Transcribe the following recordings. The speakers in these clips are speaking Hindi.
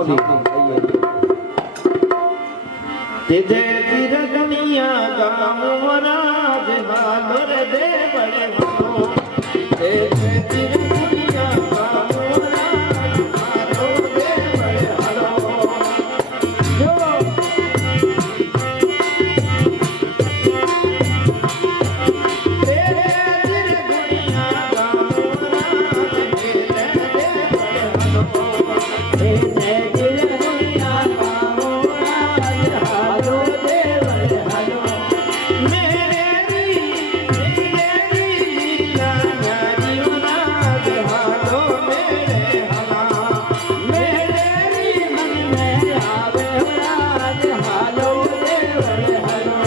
सावली तेजे तिर दुनिया गाँव राज हालोर दे बड़े हालो तेजे तिर दुनिया गाँव राज हालोर दे बड़े हालो जो तेजे तिर दुनिया गाँव राज हेले दे बड़े हालो तेजे तिर दुनिया गाँव राज हालो दे बड़े हालो मेरी लीला न्यारियों राज हालो मेरे हला मेरे मन में आवे राज हालो दे बड़े हालो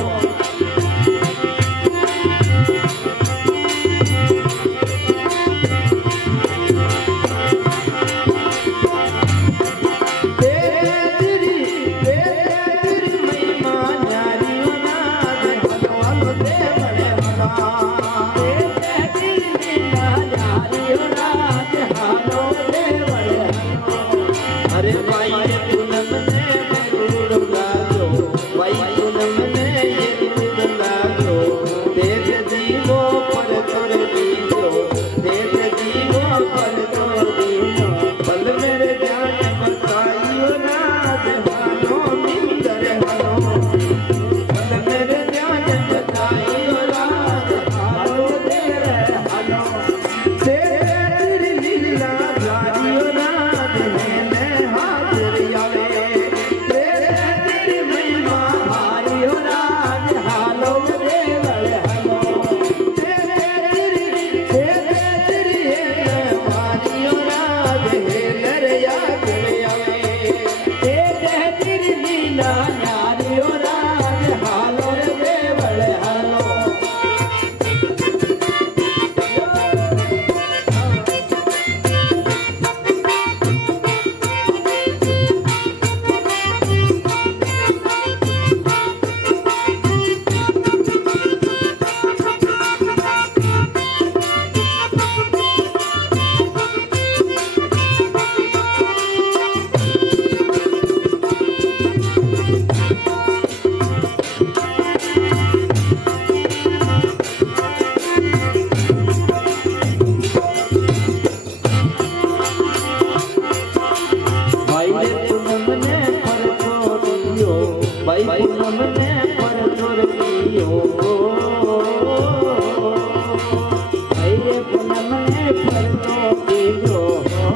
अरे भाई पूनम ने गुड़ लागो भाई पूनम ने ये गुड़ लागो देख दीवो पर तोड़ दीवो देख दीवो पर तोड़ दीवो पल मेरे ध्यान बताइयो राज हालो मिंदर हालो पल मेरे ध्यान बताइयो राज हालो तेरे हालो तेरी लीला जानियो राज मैंने हाजिर आवे तेरे तेरी महिमा हारियो राज हालो दे बड़े हालो तेरे तेरी हारियो राज हेलर याद आवे तेरे तेरी लीला न्यारियो राज हालो दे बड़े हालो भाई पूनम ने पर तोड़ दियो भाई पूनम ने पर तोड़ दियो भाई पूनम ने पर तोड़ दियो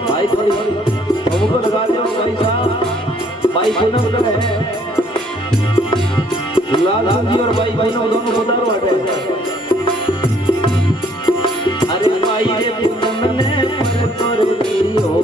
भाई हमको लगा दो भाई साहब भाई पूनम का है लाल जी और भाई बहनों दोनों उधर बैठे अरे भाई पूनम ने पर तोड़ दियो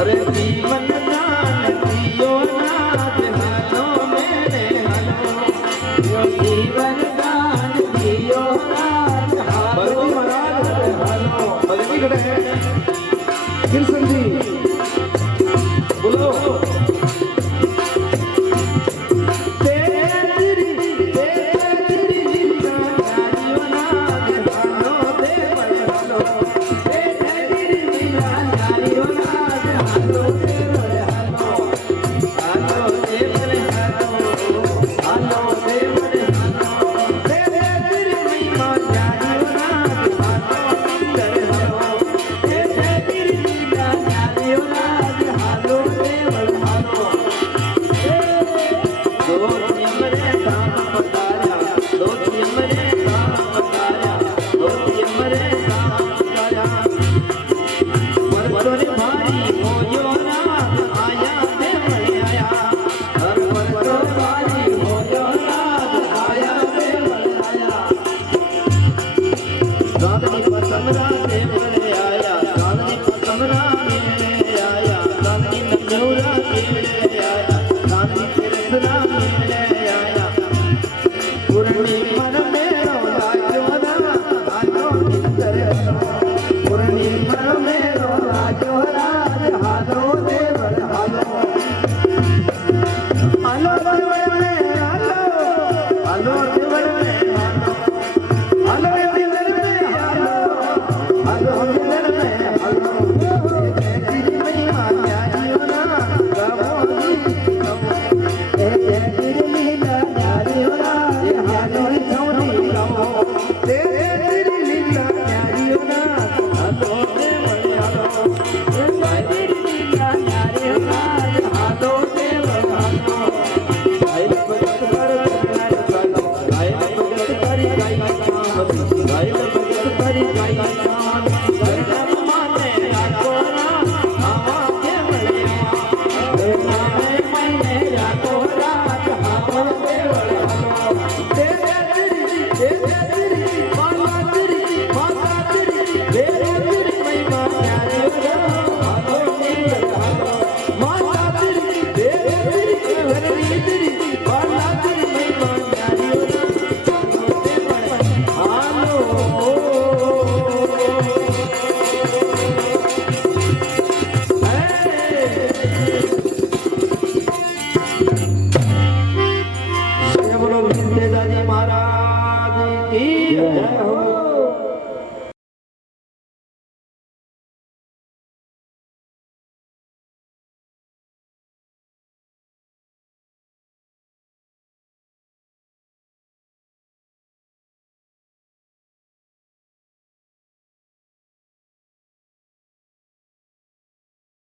अरे जीवन दान दियो नाथ हालो मेरे हालो जीवन दान दियो नाथ हालो महाराज हालो बदली खड़े हैं कृष्ण जी